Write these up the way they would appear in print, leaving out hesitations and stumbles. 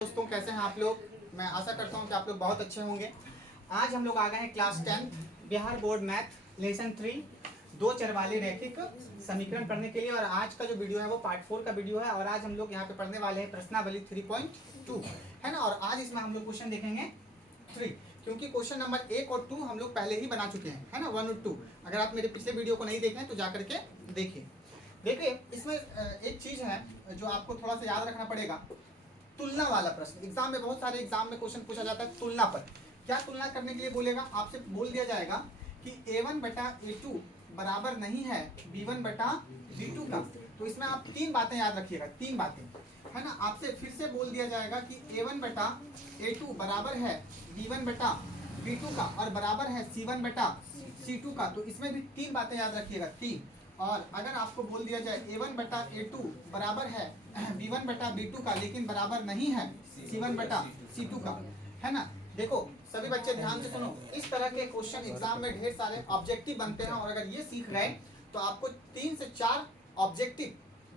दोस्तों, कैसे हैं आप लोग। मैं आशा करता हूं कि आप लोग बहुत अच्छे होंगे। आज हम लोग आ गए हैं class 10 Bihar board math lesson 3 दो चर वाले रैखिक समीकरण पढ़ने के लिए। और आज का जो वीडियो है वो पार्ट 4 का वीडियो है। और आज हम लोग यहाँ पे पढ़ने वाले हैं प्रश्नावली 3.2 है ना। और आज इसमें हम लोग क्वेश्चन देखेंगे 3, क्योंकि क्वेश्चन नंबर 1 और 2 हम लोग पहले ही बना चुके हैं, है ना। 1 और 2 अगर आप मेरे पिछले वीडियो को नहीं देखें तो जा करके देखिए। इसमें एक चीज़ है जो आपको थोड़ा सा याद रखना पड़ेगा। तुलना वाला प्रश्न एग्जाम में, बहुत सारे एग्जाम में क्वेश्चन पूछा जाता है तुलना पर। क्या तुलना करने के लिए बोलेगा, आपसे बोल दिया जाएगा कि a1 बटा a2 बराबर नहीं है b1 बटा b2 का। तो इसमें आप 3 बातें याद रखिएगा, 3 बातें, है ना। आपसे फिर से बोल दिया जाएगा कि a1 बटा a2 बराबर है b1 बटा b2 का और बराबर है c1 बटा c2 का। तो इसमें भी 3 बातें याद रखिएगा, 3। और अगर आपको बोल दिया जाए a1 बटा a2 बराबर है b1 बटा b2 का, लेकिन बराबर नहीं है c1 बटा c2 का, है ना। देखो सभी बच्चे ध्यान से सुनो, इस तरह के क्वेश्चन एग्जाम में ढेर सारे ऑब्जेक्टिव बनते हैं। और अगर ये सीख गए तो आपको 3 से 4 ऑब्जेक्टिव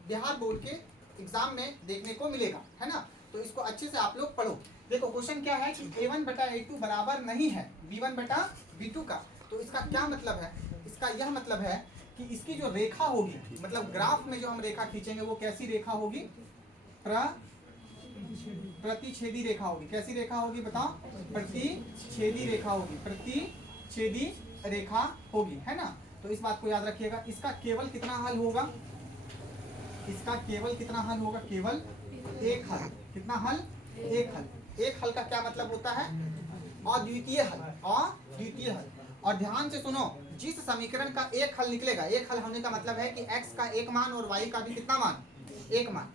बिहार बोर्ड के एग्जाम में देखने को मिलेगा, है ना। तो इसको अच्छे से आप लोग पढ़ो। देखो क्वेश्चन क्या है कि a1 बटा a2 बराबर नहीं है b1 बटा b2 का। तो इसका क्या मतलब है, इसका यह मतलब है कि इसकी जो रेखा होगी, मतलब ग्राफ में जो हम रेखा खींचेंगे वो कैसी रेखा होगी, प्रतिच्छेदी रेखा होगी। कैसी रेखा होगी बताओ, प्रतिच्छेदी रेखा होगी, प्रतिच्छेदी रेखा होगी, है ना। तो इस बात को याद रखिएगा। इसका केवल कितना हल होगा, इसका केवल कितना हल होगा, केवल एक हल। कितना हल, एक हल। एक हल का क्या मतलब होता है, अद्वितीय हल, अद्वितीय हल। और ध्यान से सुनो, जिस समीकरण का एक हल निकलेगा, एक हल होने का मतलब है कि x का एक मान और y का भी कितना मान, एक मान।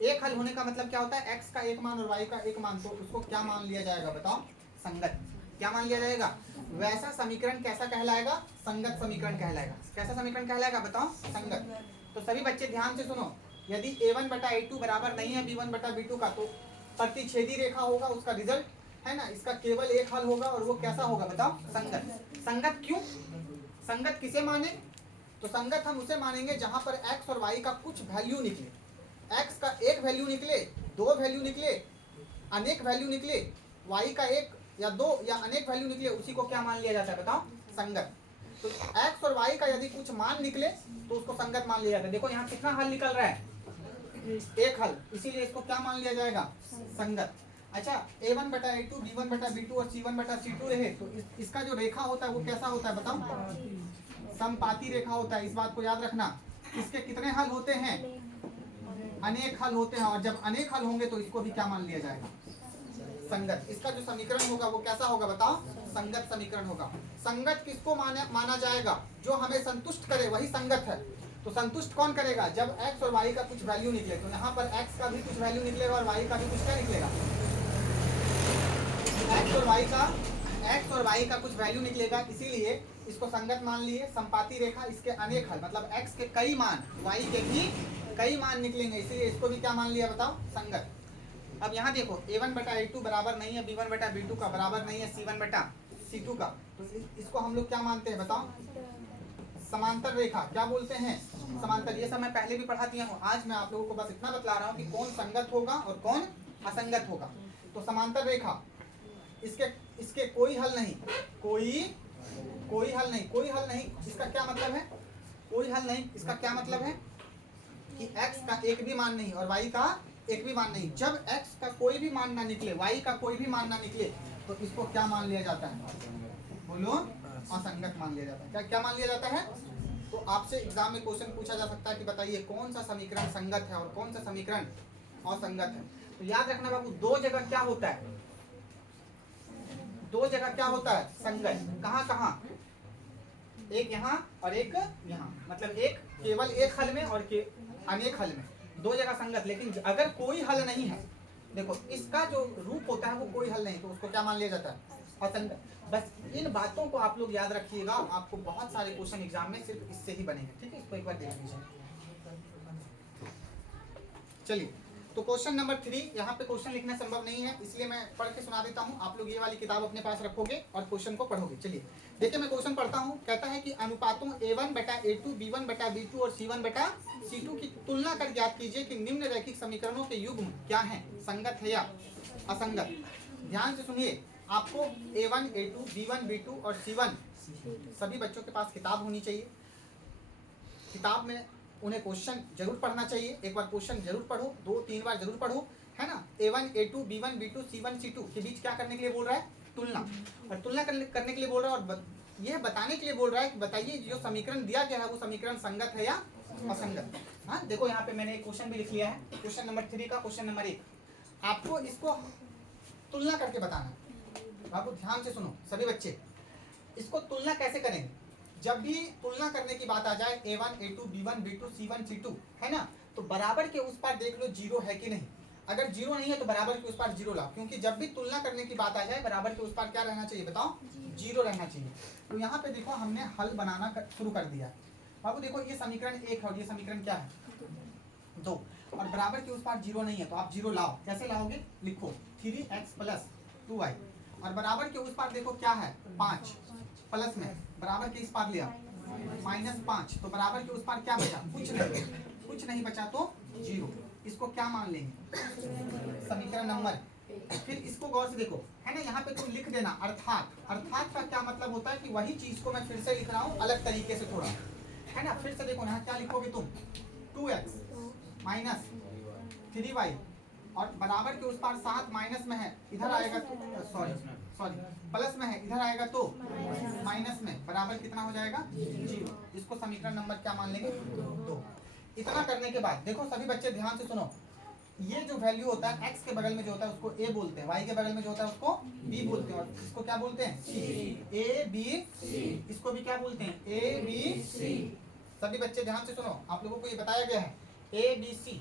एक हल होने का मतलब क्या होता है, x का एक मान और y का एक मान। तो उसको क्या मान लिया जाएगा बताओ, संगत। क्या मान लिया जाएगा, वैसा समीकरण कैसा कहलाएगा, संगत समीकरण कहलाएगा। कैसा समीकरण कहलाएगा बताओ, संगत। तो सभी बच्चे ध्यान से सुनो, यदि a1 बटा a2 बराबर नहीं है b1 बटा b2 का, तो प्रतिच्छेदी रेखा होगा उसका रिजल्ट, है ना। इसका केवल एक हल होगा और वो कैसा होगा बताओ, संगत। संगत क्यों, संगत किसे माने, तो संगत हम उसे मानेंगे जहां पर x और y का कुछ वैल्यू निकले। x का एक वैल्यू निकले, दो वैल्यू निकले, अनेक वैल्यू निकले, y का एक या दो या अनेक वैल्यू निकले, उसी को क्या मान लिया जाता है बताओ, संगत। तो x और y का यदि कुछ मान निकले तो उसको संगत मान लिया जाता है। देखो यहाँ कितना हल निकल रहा है, एक हल, इसीलिए इसको क्या मान लिया जाएगा, संगत। अच्छा, a1 बटा a2, b1 बटा b2 और c1 बटा c2 रहे तो इसका जो रेखा होता है वो कैसा होता है बताओ, समपाती रेखा होता है। इस बात को याद रखना। इसके कितने हल होते हैं, अनेक हल होते हैं। और जब अनेक हल होंगे तो इसको भी क्या मान लिया जाएगा, संगत। इसका जो समीकरण होगा वो कैसा होगा बताओ, संगत समीकरण होगा। संगत किसको माना जाएगा, जो हमें संतुष्ट करे वही संगत है। तो संतुष्ट कौन करेगा, जब x और y का कुछ वैल्यू निकले। तो यहाँ पर x का भी कुछ वैल्यू निकलेगा और y का भी कुछ क्या निकलेगा, x और y का कुछ वैल्यू निकलेगा, इसीलिए इसको संगत मान लिए। संपाती रेखा, इसके अनेक हल, मतलब x के कई मान, y के भी कई मान निकलेंगे, इसीलिए इसको भी क्या मान लिया बताओ, संगत। अब यहाँ देखो a1 बटा a2 बराबर नहीं है b1 बटा b2 का, बराबर नहीं है c1 बटा c2 का। तो इसको हम लोग क्या मानते हैं बताओ, समांतर रेखा। क्या बोलते हैं, समांतर। ये सब मैं पहले भी पढ़ा दिया हूँ, आज मैं आप लोगों को बस इतना बतला रहा हूँ कि कौन संगत होगा और कौन असंगत होगा। तो समांतर रेखा, इसके कोई हल नहीं, कोई हल नहीं। इसका क्या मतलब है, कोई हल नहीं। इसका क्या मतलब है कि x का एक भी मान नहीं और y का एक भी मान नहीं। जब x का कोई भी मान ना निकले, y का कोई भी मान ना निकले, तो इसको क्या मान लिया जाता है, बोलो, असंगत मान लिया जाता है। क्या मान लिया जाता है। तो आपसे एग्जाम में क्वेश्चन पूछा जा सकता है कि बताइए कौन सा समीकरण संगत है और कौन सा समीकरण असंगत है। तो याद रखना बाबू, दो जगह क्या होता है, दो जगह क्या होता है संगत। कहाँ कहाँ, एक यहाँ और एक यहाँ, मतलब एक केवल एक हल में और अनेक हल में, दो जगह संगत। लेकिन अगर कोई हल नहीं है, देखो इसका जो रूप होता है वो कोई हल नहीं, तो उसको क्या मान लिया जाता है, असंगत। बस इन बातों को आप लोग याद रखिएगा, आपको बहुत सारे क्वेश्चन एग्जाम में सिर्फ इससे ही बनेंगे, ठीक है। इसको एक बार देख लीजिए। चलिए, तो क्वेश्चन नंबर 3, यहाँ पे क्वेश्चन लिखना संभव नहीं है, इसलिए मैं पढ़ के सुना देता हूँ। आप लोग ये वाली किताब अपने पास रखोगे और क्वेश्चन को पढ़ोगे। चलिए देखिए, मैं क्वेश्चन पढ़ता हूँ। कहता है कि अनुपातों a1 बटा a2, b1 बटा b2 और c1 बटा c2 की तुलना कर ज्ञात कीजिए कि निम्न रैखिक समीकरणों के युग्म क्या हैं, संगत है या असंगत। ध्यान से सुनिए, आपको A1, A2, B1, B2 और C1 सभी बच्चों के पास किताब होनी चाहिए। किताब में उन्हें क्वेश्चन जरूर पढ़ना चाहिए। एक बार क्वेश्चन जरूर पढ़ो, 2-3 बार जरूर पढ़ो, है ना। A1, A2, B1, B2, C1, C2 के बीच क्या करने के लिए बोल रहा है? तुलना। और तुलना करने के लिए बोल रहा है, और यह बताने के लिए बोल रहा है कि बताइए जो समीकरण दिया गया है वो समीकरण संगत है या असंगत। हाँ, देखो यहाँ पे मैंने एक क्वेश्चन भी लिख लिया है, क्वेश्चन नंबर 3 का क्वेश्चन नंबर 1। आपको इसको तुलना करके बताना है। बाबू ध्यान से सुनो सभी बच्चे, इसको तुलना कैसे करेंगे? जब भी तुलना करने की बात आ जाए A1, A2, B1, B2, C1, C2, है ना, तो बराबर के उस पार देख लो जीरो है कि नहीं। अगर जीरो नहीं है तो बराबर के उस पार जीरो लाओ, क्योंकि जब भी तुलना करने की बात आ जाए बराबर के उस पार क्या रहना चाहिए बताओ? जीरो रहना चाहिए। तो यहाँ पे देखो हमने हल बनाना शुरू कर दिया। बाबू देखो ये समीकरण 1 है और ये समीकरण क्या है? 2, और बराबर के उस पार जीरो नहीं है तो आप जीरो लाओ। कैसे लाओगे? लिखो 3x + 2y, और बराबर के उस पार देखो क्या है? 5, प्लस में बराबर के इस पार लिया -5, तो बराबर के उस पार क्या बचा? कुछ नहीं बचा तो जीरो। इसको क्या मान लेंगे? समीकरण नंबर। फिर इसको गौर से देखो, है ना, यहाँ पे तुम लिख देना अर्थात का क्या मतलब होता है कि वही चीज को मैं फिर से लिख रहा हूँ अलग तरीके से थोड़ा, है ना। फिर से देखो यहाँ क्या लिखोगे तुम? 2x - 3y, और बराबर के उस पार 7 माइनस में है, इधर आएगा सॉरी प्लस में है, इधर आएगा तो माइनस में, बराबर कितना हो जाएगा? 0। इसको समीकरण नंबर क्या मान लेंगे? 2। इतना करने के बाद देखो सभी बच्चे ध्यान से सुनो, ये जो वैल्यू होता है x के बगल में जो होता है उसको a बोलते हैं, y के बगल में जो होता है उसको b बोलते हैं, और इसको क्या बोलते हैं? c। a b c, इसको भी क्या बोलते हैं? a b c। सभी बच्चे ध्यान से सुनो, आप लोगों को ये बताया गया है a b c।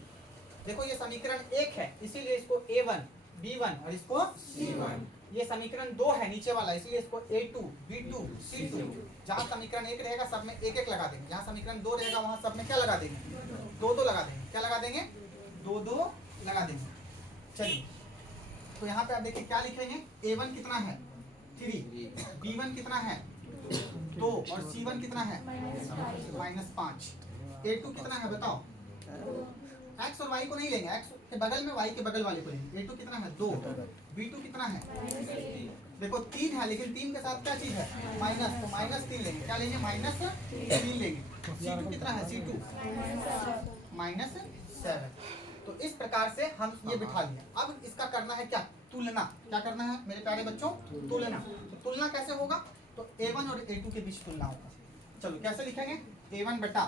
देखो ये समीकरण 1 है इसीलिए इसको A1, B1 और इसको C1। ये समीकरण 2 है नीचे वाला, इसलिए इसको A2, B2, C2। जहाँ समीकरण 1 रहेगा सब में 1-1 लगा देंगे, जहाँ समीकरण 2 रहेगा वहाँ सब में क्या लगा देंगे? 2-2 लगा देंगे। क्या लगा देंगे? 2-2 लगा देंगे। चलिए तो यहाँ पे आप देखिए क्या लिखेंगे? A1 कितना है? 3, B1 कितना है? 2, और C1 कितना है? -5। A2 कितना है बताओ? x और y को नहीं लेंगे, x के बगल में y के बगल वाले को लेंगे। A2 कितना है? 2। B2 कितना है? देखो 3 है, लेकिन 3 के साथ क्या चीज है? माइनस, तो -3 लेंगे। क्या लेंगे? -3 लेंगे। C2 कितना है? C2 -7। तो इस प्रकार से हम ये बिठा लिया। अब इसका करना है क्या? तुलना। क्या करना है मेरे प्यारे बच्चों? तुलना। तो तुलना कैसे होगा? तो A1 और A2 के बीच तुलना होगा। चलो कैसे लिखेंगे? A1 बटा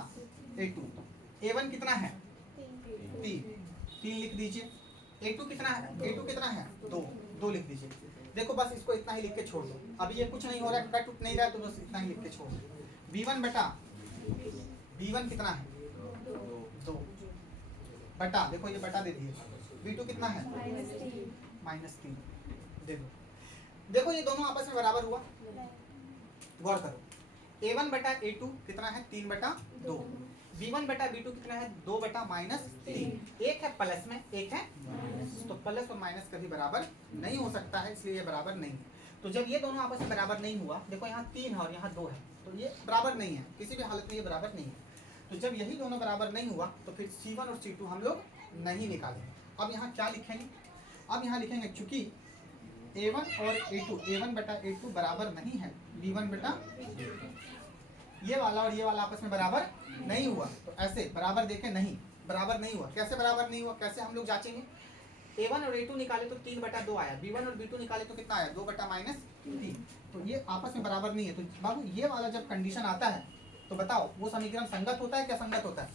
A2। A1 कितना है? 3 लिख दीजिए। A2 कितना है? A2 कितना है? 2 लिख दीजिए। देखो बस इसको इतना ही लिख के छोड़ दो, अभी ये कुछ नहीं हो रहा है, कट नहीं रहा है, तो बस इतना ही लिख के छोड़ दो। B1 बटा B1 कितना है? 2 बटा, देखो ये बटा दे दिए। B2 कितना है? -3 दे दो। देखो ये दोनों आपस में बराबर हुआ, गौर करो। A1 बटा A2 कितना है? 3/2। B1 बटा B2 कितना है? 2/-3। एक है प्लस में, एक है तो प्लस और माइनस कभी बराबर नहीं हो सकता है, इसलिए ये बराबर नहीं है। तो जब ये दोनों आपस में बराबर नहीं हुआ, देखो यहाँ 3 है और यहाँ 2 है, तो ये बराबर नहीं है, किसी भी हालत में ये बराबर नहीं है। तो जब यही दोनों बराबर नहीं हुआ तो फिर C1 और C2 हम लोग नहीं निकालेंगे। अब यहाँ क्या लिखेंगे? अब यहाँ लिखेंगे चूंकि A1 और A2, A1 बटा A2 बराबर नहीं है B1 बटा, ये वाला और ये वाला आपस में बराबर नहीं हुआ, तो ऐसे बराबर देखे नहीं, बराबर नहीं हुआ। कैसे बराबर नहीं हुआ? कैसे हम लोग जांचेंगे? A1 और A2 निकाले तो 3/2 आया, B1 और B2 निकाले तो कितना आया? 2/-3। तो ये आपस में बराबर नहीं है। तो बाबू ये वाला जब कंडीशन आता है तो बताओ वो समीकरण संगत होता है क्या संगत होता है?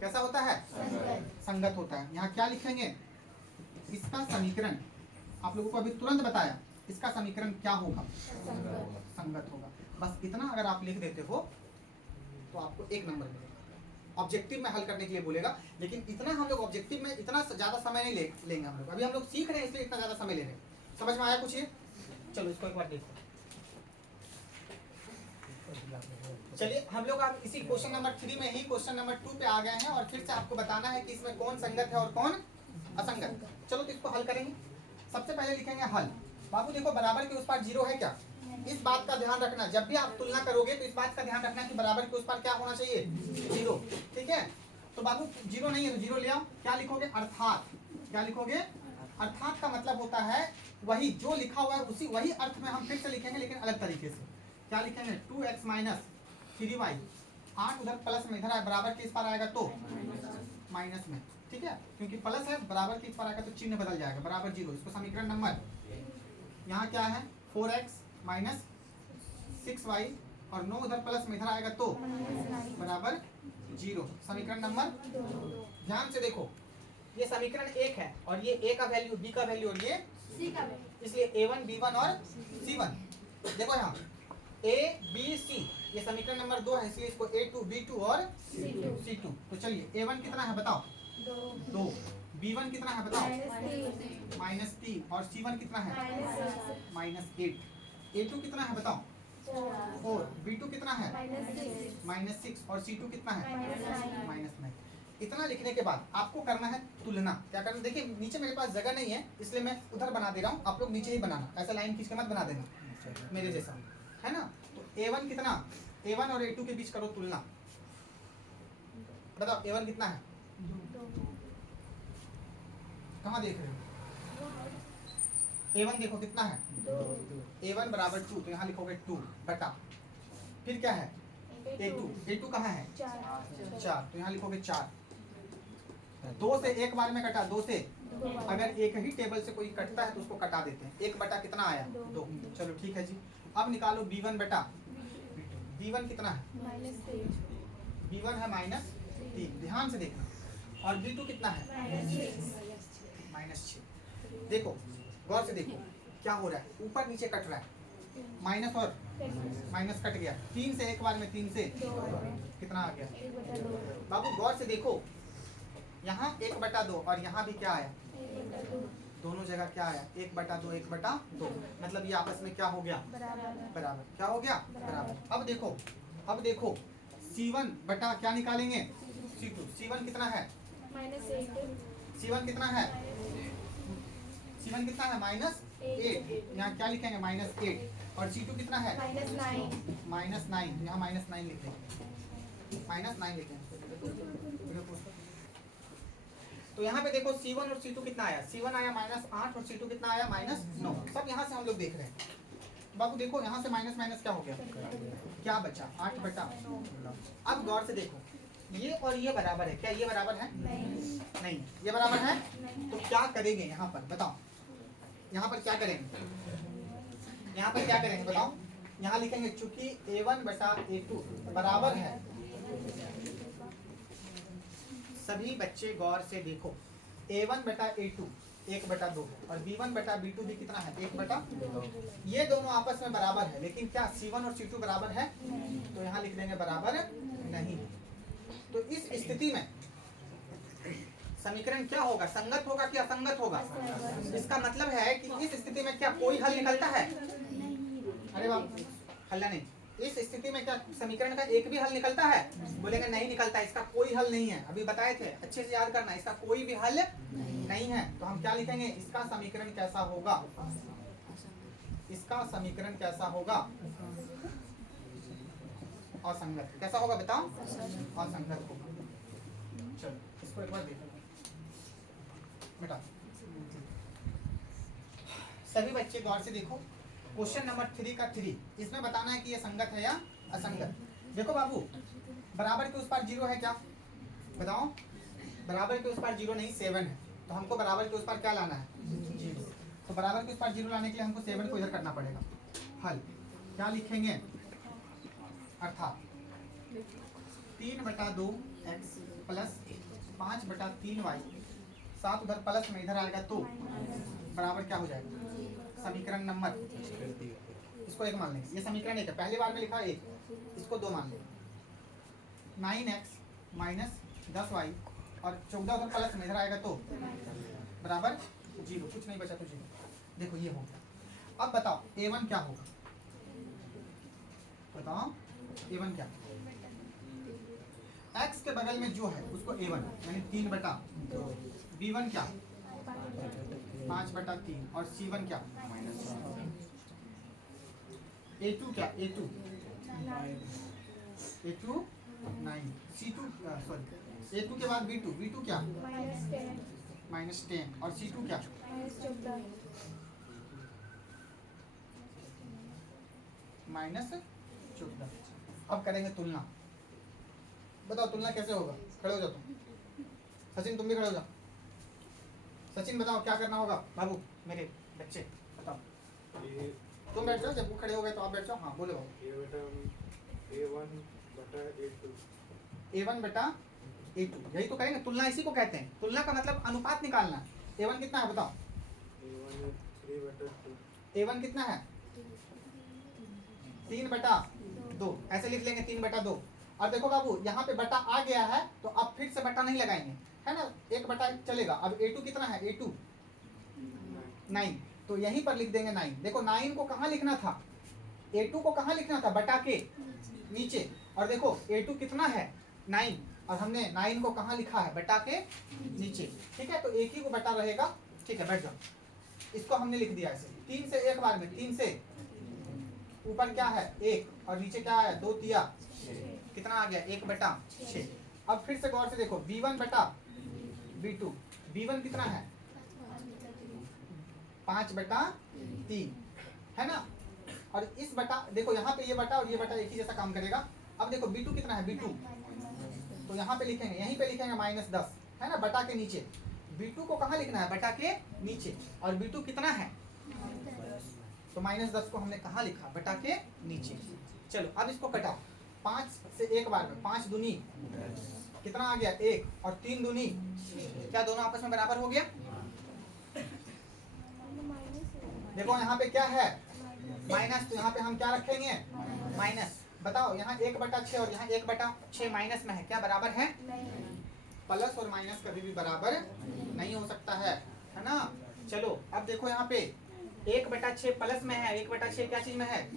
कैसा होता है? संगत होता है। यहाँ क्या लिखेंगे? इसका समीकरण आप लोगों को अभी तुरंत बताया, इसका समीकरण क्या होगा? संगत होगा। बस इतना अगर आप लिख देते हो तो आपको 1 नंबर मिलेगा। ऑब्जेक्टिव में हल करने के लिए बोलेगा, लेकिन इतना हम लोग ऑब्जेक्टिव में इतना ज़्यादा समय नहीं लेंगे हम लोग। अभी हम लोग सीख रहे हैं इसलिए इतना ज़्यादा समय ले रहे हैं। समझ में आया कुछ ये? चलो इसको एक बार देखो। चलिए हम लोग अब इसी क्वेश्चन नंबर 3 में ही क्वेश्चन नंबर 2 पे आ गए हैं, और फिर से आपको बताना है कि इसमें कौन संगत है और कौन असंगत। चलो तो इसको हल करेंगे। सबसे पहले लिखेंगे हल। बाबू देखो बराबर के उस पार 0 है क्या? इस बात का ध्यान रखना, जब भी आप तुलना करोगे तो इस बात का ध्यान रखना कि बराबर के उस पार क्या होना चाहिए? 0। ठीक है, तो बाबू 0 नहीं है तो 0 ले आओ। क्या लिखोगे? अर्थात। क्या लिखोगे? अर्थात का मतलब होता है वही जो लिखा हुआ है उसी वही अर्थ में हम फिर से लिखेंगे, लेकिन अलग तरीके से। क्या लिखेंगे? 2x माइनस 3y, 8 उधर प्लस में इधर आए, बराबर के इस पर आएगा तो माइनस में, ठीक है, क्योंकि प्लस है, बराबर के इस पर आएगा तो चिन्ह बदल जाएगा, बराबर 0। इसको समीकरण नंबर, यहाँ क्या है 4x माइनस 6y और 9 उधर प्लस में इधर आएगा तो बराबर 0। समीकरण नंबर, ध्यान से देखो, ये समीकरण 1 है और ये a का वैल्यू, b का वैल्यू और ये C का वैल्यू, इसलिए a1 b1 और c1। देखो यहाँ a b c, ये समीकरण नंबर 2 है, इसलिए इसको a2 b2 और c2। तो चलिए a1 कितना है बताओ? 2। b1 कितना है बताओ? -3 और c1 कितना है? -8। a2 कितना है बताओ? 4। b2 कितना है? -6 और c2 कितना है? -9। इतना लिखने के बाद आपको करना है तुलना। क्या करना? देखिए नीचे मेरे पास जगह नहीं है, इसलिए मैं उधर बना दे रहा हूँ, आप लोग नीचे ही बनाना, ऐसा लाइन खींच के मत बना देना मेरे जैसा, है ना। तो a1 कितना, a1 और a2 के बीच करो तुलना। बताओ a1 कितना है? कहाँ देख रहे हो? a1 देखो कितना है? a1 बराबर 2, तो यहाँ लिखोगे 2 बटा, फिर क्या है a2 कहाँ है? 4, तो यहाँ लिखोगे 4। 2 से एक बार में कटा, 2 से अगर एक ही टेबल से कोई कटता है तो उसको कटा देते हैं। 1 बटा कितना आया? 2। चलो ठीक है जी। अब निकालो b1 बटा b1 कितना है? b1 है -3, ध्यान से देखना। और b2 कितना है? -6। देखो गौर से देखो क्या हो रहा है, ऊपर नीचे कट रहा है, माइनस और माइनस कट गया, 3 से एक बार में 3 से कितना आ गया? बाबू गौर से देखो, यहाँ 1/2 और यहाँ भी क्या आया? दोनों जगह क्या आया? 1/2 1/2, मतलब ये आपस में क्या हो गया? बराबर। क्या हो गया? बराबर। अब देखो C1 बटा क्या निकालेंगे? C2। C1 कितना है? C1 कितना है? C1 कितना है? -8। यहाँ क्या लिखेंगे? -8। और C2 कितना है? -9। यहाँ -9 लिखेंगे, -9 लिखेंगे। तो यहाँ पे देखो C1 और C2 कितना आया? C1 आया -8 और C2 कितना आया? -9। सब यहाँ से हम लोग देख रहे हैं। बाबू देखो यहाँ से माइनस माइनस क्या हो गया? क्या बचा? 8 बटा। अब गौर से देखो, ये और ये बराबर है क्या? ये बराबर है? नहीं। ये बराबर है? तो क्या करेंगे यहाँ पर बताओ? यहाँ पर क्या करेंगे? यहाँ पर क्या करेंगे बताओ? यहाँ लिखेंगे चूंकि a1 बटा a2 बराबर है, सभी बच्चे गौर से देखो, a1 बटा a2 1/2 और b1 बटा b2 भी कितना है? 1/2। ये दोनों आपस में बराबर है, लेकिन क्या C1 और C2 बराबर है? तो यहाँ लिख देंगे बराबर नहीं। तो इस स्थिति में समीकरण क्या होगा? संगत होगा कि असंगत होगा? इसका मतलब है कि इस स्थिति में क्या कोई हल निकलता है? अरे बाबू हल्ला नहीं। इस स्थिति में क्या समीकरण का एक भी हल निकलता है? बोलेंगे नहीं निकलता, इसका कोई हल नहीं है। अभी बताए थे, अच्छे से याद करना, इसका कोई भी हल नहीं है। तो हम क्या लिखेंगे? इसका समीकरण कैसा होगा? इसका समीकरण कैसा होगा? असंगत। कैसा होगा बताओ? असंगत होगा। चलो इसको एक बार देखो बेटा, सभी बच्चे गौर से देखो, क्वेश्चन नंबर 3 का 3, इसमें बताना है कि ये संगत है या असंगत। देखो बाबू, बराबर के उस पार 0 है क्या? बताओ। बराबर के उस पार 0 नहीं, 7 है, तो हमको बराबर के उस पार क्या लाना है? 0। तो बराबर के उस पार 0 लाने के लिए हमको 7 को इधर करना पड़ेगा। हल क्या लिखेंगे? अर्थात 3/2 x प्लस 5/3 y, 7 उधर प्लस में इधर आएगा तो बराबर क्या हो जाएगा? समीकरण नंबर, इसको 1 मान लेंगे, ये समीकरण 1 है, पहली बार में लिखा 1, इसको 2 मान लेंगे। 9x माइनस 10y और 14 उधर प्लस में इधर आएगा तो बराबर 0, कुछ नहीं बचा तो 0। देखो ये हो गया। अब बताओ a1 क्या होगा? बताओ a1 क्या? x के बगल में जो है उसको a1 यानी 3/2, b1 क्या? 5/3 और c1 क्या? a2 क्या? a2 9, c2 सॉरी a2 के बाद b2 क्या? -10 और c2 क्या? -14। अब करेंगे तुलना। बताओ तुलना कैसे होगा? खड़े हो जाओ तुम। सचिन तुम भी खड़े हो जाओ। सचिन बताओ क्या करना होगा? बाबू मेरे बच्चे बताओ। तुम बैठ जाओ, जब वो खड़े हो गए तो आप बैठ जाओ। हाँ बोलो बाबू। A1 बटा A2, यही तो करेंगे तुलना, इसी को कहते हैं। तुलना का मतलब अनुपात निकालना। A1 कितना है बताओ? A1 कितना है? 3/2। ऐसे लिख लेंगे 3/2। अब देखो बाबू यहाँ पे बटा आ गया है तो अब फिर से बटा नहीं लगाएंगे, है ना, 1 बटा चलेगा। अब A2 कितना है? A2 9, तो यहीं पर लिख देंगे 9। देखो 9 को कहाँ लिखना था? A2 को कहाँ लिखना था? बटा के नीचे। और देखो A2 कितना है? 9, और हमने 9 को कहाँ लिखा है? बटा के नीचे। ठीक है, तो एक ही को बटा रहेगा। ठीक है, बैठ जाओ। इसको हमने लिख दिया ऐसे 3 से एक बार में। 3 से ऊपर क्या है? 1, और नीचे क्या है? 2 तिया कितना आ गया? 1/6। अब फिर से गौर से देखो B1 बटा B2। B1 कितना है? 5/3, है ना। और इस बटा देखो यहाँ पे ये बटा और ये बटा एक ही जैसा काम करेगा। अब देखो B2 कितना है? B2 तो यहाँ पे लिखेंगे, यहीं पे लिखेंगे -10, है ना, बटा के नीचे। B2 को कहाँ लिखना है? बटा के नीचे। और B2 कितना है? तो -10 को हमने कहाँ लिखा? बटा के नीचे। चलो अब इसको कटाओ। 5 से एक बार में 5 दूनी कितना आ गया? 1, और 3 दूनी क्या दोनों आपस में बराबर हो गया? देखो यहाँ पे क्या है? माइनस, तो यहाँ पे हम क्या रखेंगे? माइनस। बताओ यहाँ 1/6 और यहाँ 1/6 माइनस में है, क्या बराबर है? प्लस और माइनस कभी भी बराबर नहीं हो सकता है ना। चलो अब देखो यहाँ पे 1/6 प्लस में है, 1/6 क्या चीज में है?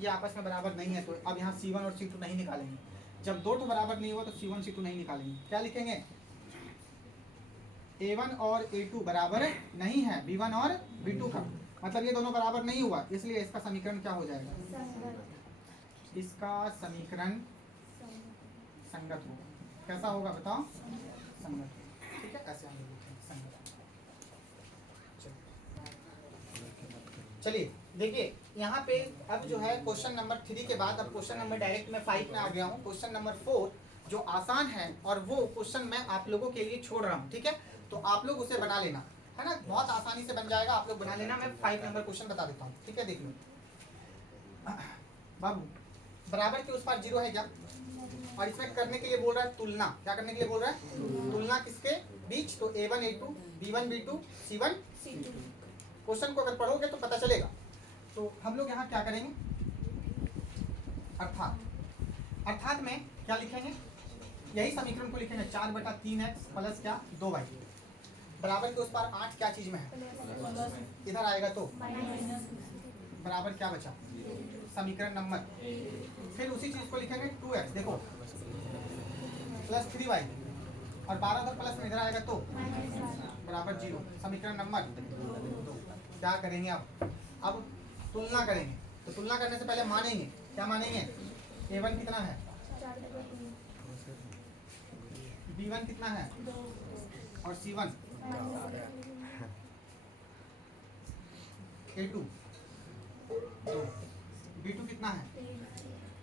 ये आपस में बराबर नहीं है, तो अब यहाँ C1 और C2 नहीं निकालेंगे। जब दो तो बराबर नहीं हुआ तो C1 C2 नहीं निकालेंगे। क्या लिखेंगे? A1 और A2 बराबर नहीं है B1 और B2 का, मतलब ये दोनों बराबर नहीं हुआ, इसलिए इसका समीकरण क्या हो जाएगा? इसका समीकरण संगत होगा। कैसा होगा बताओ? संगत। ठीक है, ऐसे हम लिखेंगे संगत। चलिए देखिए यहाँ पे अब जो है क्वेश्चन नंबर 3 के बाद अब क्वेश्चन नंबर डायरेक्ट मैं 5 में आ गया हूँ। क्वेश्चन नंबर 4 जो आसान है और वो क्वेश्चन मैं आप लोगों के लिए छोड़ रहा हूँ। ठीक है, तो आप लोग उसे बना लेना, है ना, बहुत आसानी से बन जाएगा, आप लोग बना लेना। मैं 5 नंबर क्वेश्चन बता देता हूँ। ठीक है, देख लो बाबू, बराबर के उस पार 0 है क्या? और इसमें करने के लिए बोल रहा है तुलना। क्या करने के लिए बोल रहा है? तुलना किसके बीच? तो A1 A2, B1 B2, C1 C2। Question को अगर पढ़ोगे तो पता चलेगा। तो हम लोग यहाँ क्या करेंगे? अर्थात में क्या लिखेंगे? यही समीकरण को लिखेंगे 4/3x प्लस क्या? 2y। बराबर के उस पार 8 क्या चीज में है? इधर आएगा तो बराबर क्या बचा? समीकरण नंबर। फिर उसी चीज को लिखेंगे 2x, देखो प्लस 3y, और 12 उधर प्लस में इधर आएगा तो बराबर 0। समीकरण नंबर 2। क्या करेंगे अब तुलना करेंगे। तो तुलना करने से पहले मानेंगे, क्या मानेंगे? A1 कितना है? B1 कितना है? और C1 A2 2, B2 कितना है?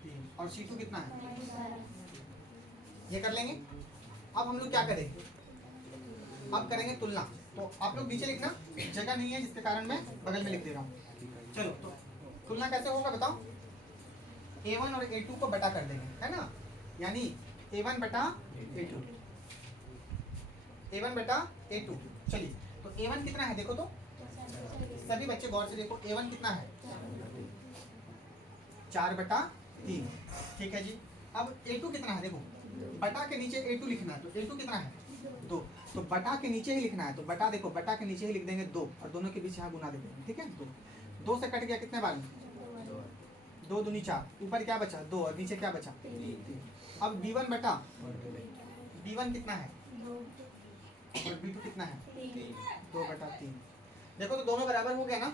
3, और C2 कितना है? ये कर लेंगे। अब हम लोग क्या करेंगे? अब करेंगे तुलना। तो आप लोग नीचे लिखना, जगह नहीं है जिसके कारण मैं बगल में लिख दे रहा हूँ। चलो तो तुलना कैसे होगा बताओ? A1 और A2 को बटा कर देंगे, है ना, यानी A1 बटा A2, A1 बटा A2। चलिए तो A1 कितना है देखो तो, सभी बच्चे गौर से देखो, A1 कितना है? 4/3। ठीक है जी। अब A2 कितना है देखो, बटा के नीचे A2 लिखना है, तो A2 कितना है? 2। तो बटा के नीचे ही लिखना है, तो बटा देखो बटा के नीचे ही लिख देंगे 2, और दोनों के बीच यहाँ गुना दे देंगे। ठीक है, 2 से कट गया कितने बार में? 2 दूनी 4, ऊपर क्या बचा? 2, और नीचे क्या बचा? 3। अब B1 बटा B1 कितना है? और B2 कितना है? 2/3। देखो तो दोनों बराबर हो गया ना।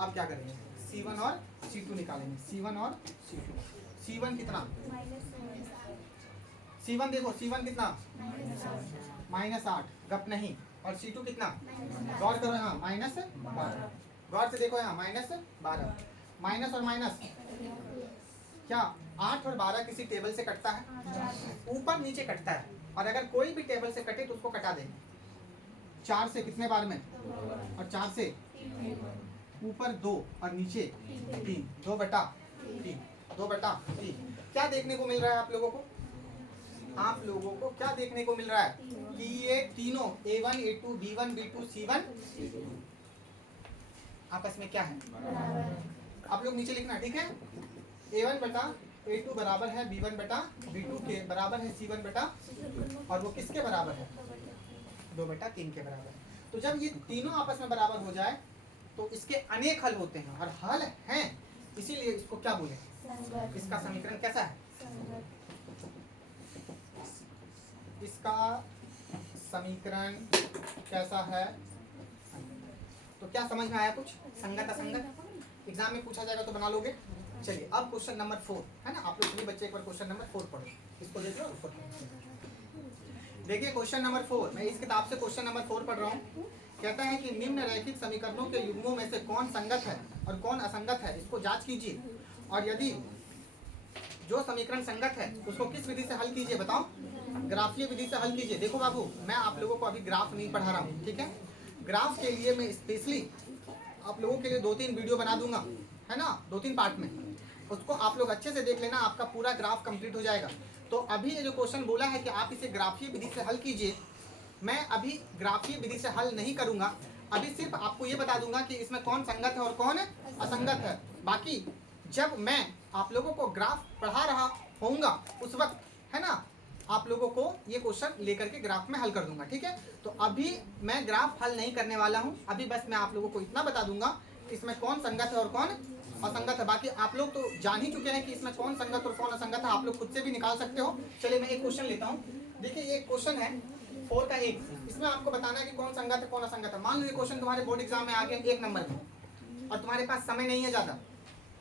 अब क्या करेंगे? C1 और C2 निकालेंगे। C1 और C2। C1 कितना? C1 देखो, C1 कितना? -8, गप नहीं, और C2 कितना, गौर करो यहाँ -12, गौर से देखो यहाँ -12, माइनस और माइनस क्या 8 और 12 किसी टेबल से कटता है, ऊपर नीचे कटता है, और अगर कोई भी टेबल से कटे तो उसको कटा देंगे। 4 से कितने बार में, और 4 से ऊपर 2 और नीचे 3, 2/3, 2/3। क्या देखने को मिल रहा है आप लोगों को, आप लोगों को क्या देखने को मिल रहा है कि ये तीनों A1 A2 B1 B2 C1 आपस में क्या है, आप लोग नीचे लिखना, ठीक है। A1/A2 बराबर है B1/B2 के बराबर है C1 और वो किसके बराबर है, 2/3 के बराबर। तो जब ये तीनों आपस में बराबर हो जाए तो इसके अनेक हल होते हैं, और हल हैं, इसीलिए इसको क्या बोले, इसका समीकरण कैसा है, इसका समीकरण कैसा है। तो क्या समझ में आया कुछ, संगत असंगत एग्जाम में पूछा जाएगा तो बना लोगे। चलिए अब क्वेश्चन नंबर 4 है ना, आप लोग सभी बच्चे एक बार क्वेश्चन नंबर 4 पढ़ो, इसको देख लो ऊपर। देखिए क्वेश्चन नंबर 4, मैं इस किताब से क्वेश्चन नंबर 4 पढ़ रहा हूँ। कहता है कि निम्न रैखिक समीकरणों के युग्मों में से कौन संगत है और कौन असंगत है, इसको जांच कीजिए, और यदि जो समीकरण संगत है उसको किस विधि से हल कीजिए, बताओ, ग्राफीय विधि से हल कीजिए। देखो बाबू, मैं आप लोगों को अभी ग्राफ नहीं पढ़ा रहा हूँ, ठीक है। ग्राफ के लिए मैं स्पेशली आप लोगों के लिए 2-3 वीडियो बना दूंगा, है ना, 2-3 पार्ट में, उसको आप लोग अच्छे से देख लेना, आपका पूरा ग्राफ कंप्लीट हो जाएगा। तो अभी ये जो क्वेश्चन बोला है कि आप इसे ग्राफीय विधि से हल कीजिए, मैं अभी ग्राफीय विधि से हल नहीं करूंगा, अभी सिर्फ आपको ये बता दूंगा कि इसमें कौन संगत है और कौन असंगत है। बाकी जब मैं आप लोगों को ग्राफ पढ़ा रहा होऊंगा उस वक्त, है ना, आप लोगों को ये क्वेश्चन लेकर के ग्राफ में हल कर दूंगा, ठीक है। तो अभी मैं ग्राफ हल नहीं करने वाला हूँ, अभी बस मैं आप लोगों को इतना बता दूंगा कि इसमें कौन संगत है और कौन असंगत है। बाकी आप लोग तो जान ही चुके हैं कि इसमें कौन संगत और कौन असंगत है, आप लोग खुद से भी निकाल सकते हो। चलिए मैं एक क्वेश्चन लेता हूँ। देखिए ये क्वेश्चन है 4 का 1, इसमें आपको बताना है कि कौन संगत है कौन असंगत है। मान लो ये क्वेश्चन तुम्हारे बोर्ड एग्जाम में आ गया 1 नंबर में, और तुम्हारे पास समय नहीं है ज्यादा,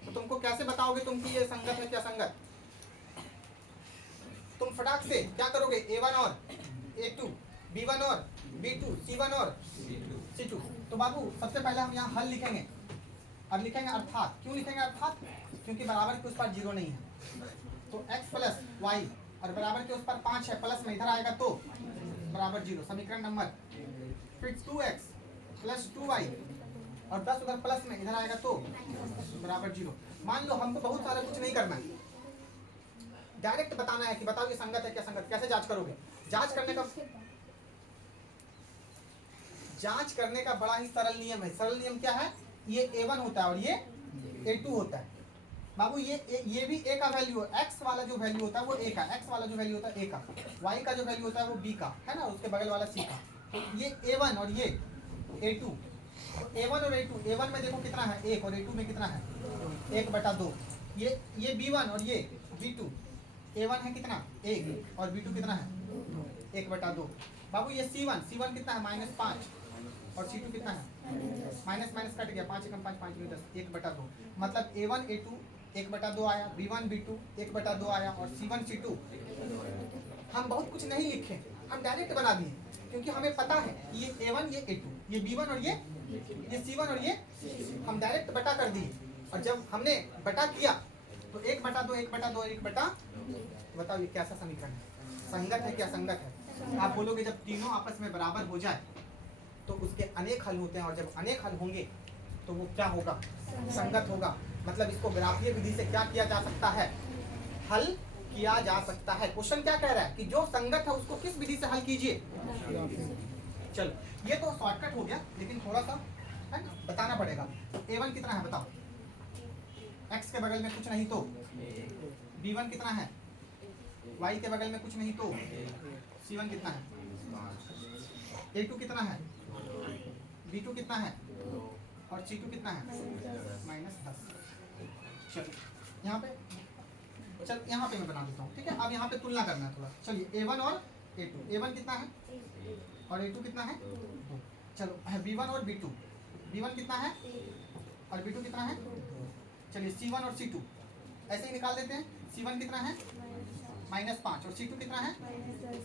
तो तुमको कैसे बताओगे तुम कि ये संगत है कि असंगत। तुम फटाक से क्या करोगे, A1 और A2 B1 और B2 C1 और C2। तो बाबू सबसे पहले हम यहाँ हल लिखेंगे, अब लिखेंगे अर्थात, क्यों लिखेंगे अर्थात, क्योंकि बराबर के उस पर 0 नहीं है, तो x + y और बराबर के उस पर 5 है, प्लस में इधर आएगा तो बराबर 0, समीकरण नंबर। फिर 2x + 2y और 10 उधर प्लस में इधर आएगा तो बराबर 0। मान लो हमको बहुत सारा कुछ नहीं करना है, डायरेक्ट बताना है कि बताओ ये संगत है क्या असंगत। कैसे जांच करोगे, जांच करने का बड़ा ही सरल नियम है। सरल नियम क्या है, ये A1 होता है और ये A2 होता है। बाबू ये भी A का वैल्यू है, x वाला जो वैल्यू होता है वो A का, x वाला जो वैल्यू होता है A का, y का जो वैल्यू होता है वो B का, है ना, उसके बगल वाला C का। तो ये A1 और ये A2, तो A1 और A2, A1 में देखो कितना है 1 और A2 में कितना है 1/2। ये B1 और ये B2, A1 है कितना 1 और B2 कितना है 1/2। बाबू ये C1 कितना है -5 और C2 कितना है माइनस कट गया, 5 × 5 5 × 10 1/2। मतलब A1 A2 1/2 आया, B1 B2 1/2 आया, और C1 C2 हम बहुत कुछ नहीं लिखे, हम डायरेक्ट बना दिए, क्योंकि हमें पता है ये A1 ये A2 ये B1 और ये C1 और ये हम डायरेक्ट बटा कर दिए। और जब हमने बटा किया तो 1/2 बताओ ये कैसा समीकरण है, संगत है क्या असंगत है। आप बोलोगे जब तीनों आपस में बराबर हो जाए तो उसके अनेक हल होते हैं, और जब अनेक हल होंगे तो वो क्या होगा, संगत होगा। मतलब इसको ग्राफीय विधि से क्या किया जा सकता है, हल किया जा सकता है। क्वेश्चन क्या कह रहा है कि जो संगत है उसको किस विधि से हल कीजिए। चलो ये तो शॉर्टकट हो गया, लेकिन थोड़ा सा है ना बताना पड़ेगा। A1 कितना है बताओ, x के बगल में कुछ नहीं तो B1 कितना है, y के बगल में कुछ नहीं तो C1 कितना है, A2 कितना है, B2 कितना है और C2 कितना है -10। चलिए यहाँ पे मैं बना देता हूँ, ठीक है। अब यहाँ पे तुलना करना है थोड़ा। चलिए A1 और A2, A1 कितना है और A2 कितना है 2। चलो B1 और B2, B1 कितना है और B2 कितना है। चलिए C1 और C2 ऐसे ही निकाल देते हैं। C1 कितना है -5 और C2 कितना है,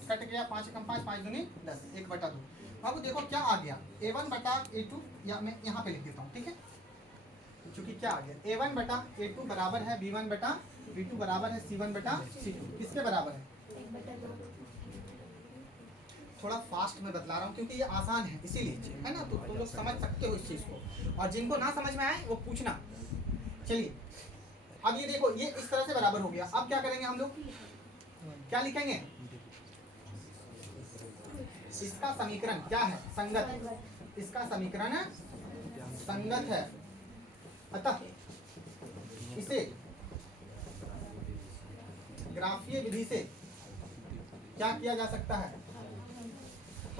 कट गया, 5 × 5 5 दूनी 10 1/2। बाबू देखो क्या आ गया, A1 बटा A2, या मैं यहाँ पे लिख देता हूँ, ठीक है, क्योंकि क्या आ गया, A1 बटा A2 बराबर है B1 बटा B2 बराबर है C1 बटा C2, किसके बराबर है? थोड़ा फास्ट में बतला रहा हूँ क्योंकि ये आसान है इसीलिए, है ना, तो तुम लोग समझ सकते हो इस चीज़ को, और जिनको ना समझ में आए वो पूछना। चलिए अब ये देखो, ये इस तरह से बराबर हो गया। अब क्या करेंगे हम लोग, क्या लिखेंगे, इसका समीकरण क्या है, संगत, इसका समीकरण संगत है, अतः इसे ग्राफीय विधि से क्या किया जा सकता है,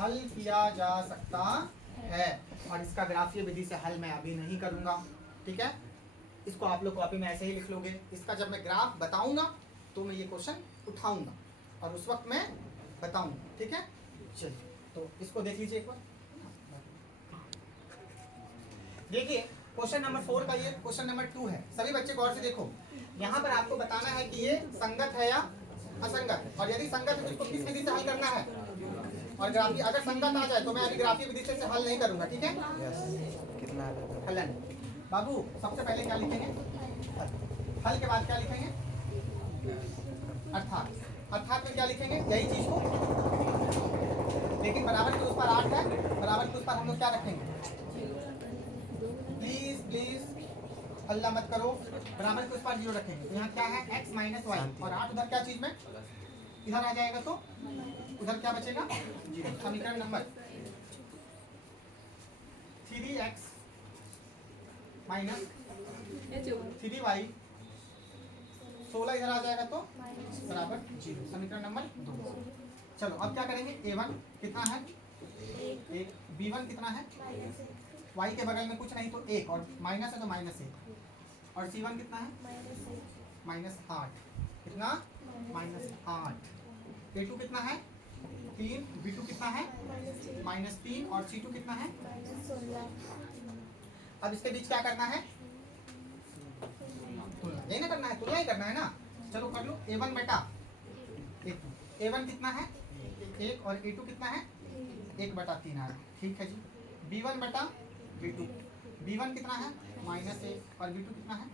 हल किया जा सकता है। और इसका ग्राफीय विधि से हल मैं अभी नहीं करूंगा, ठीक है, इसको आप लोग कॉपी में ऐसे ही लिख लोगे। इसका जब मैं ग्राफ बताऊंगा तो मैं ये क्वेश्चन उठाऊंगा और उस वक्त मैं बताऊंगा, ठीक है। चलिए तो इसको देख लीजिए एक बार, देखिए क्वेश्चन नंबर 4 का ये क्वेश्चन नंबर 2 है। सभी बच्चे गौर से देखो, यहाँ पर आपको बताना है कि ये संगत है या असंगत है, और यदि संगत है तो इसको किस विधि से हल करना है, और ग्राफी अगर संगत आ जाए तो मैं अभी ग्राफीय विधि से हल नहीं करूंगा, ठीक है। कितना हलन बाबू सबसे पहले क्या लिखेंगे, हल के बाद क्या लिखेंगे, अर्थात, अर्थात में क्या लिखेंगे, यही चीज को, लेकिन बराबर के उस पर 8 है, बराबर के उस पर हम लोग क्या रखेंगे, प्लीज प्लीज हल्ला मत करो, बराबर के उस पर 0 रखेंगे। तो यहाँ क्या है, x माइनस वाई, और 8 उधर क्या चीज में इधर आ जाएगा तो उधर क्या बचेगा, 0। समीकरण नंबर 3x माइनस 3y 16 इधर आ जाएगा तो बराबर 0, समीकरण नंबर 2। चलो अब क्या करेंगे, A1 कितना है 1, B1 कितना है, y के बगल में कुछ नहीं तो 1, और माइनस है तो -1, और C1 कितना है -8, कितना -8, A2 कितना है 3, B2 कितना है -3, और C2 कितना है। अब इसके बीच क्या करना है, तुलना, यही ना करना है, तुलना ही करना है ना। चलो कर लो, A1 बटा A2, A1 कितना है 1, और A2 कितना है 1 बटा 3 है, ठीक है जी। B1 बटा B2, B1 कितना है -1, और B2 कितना है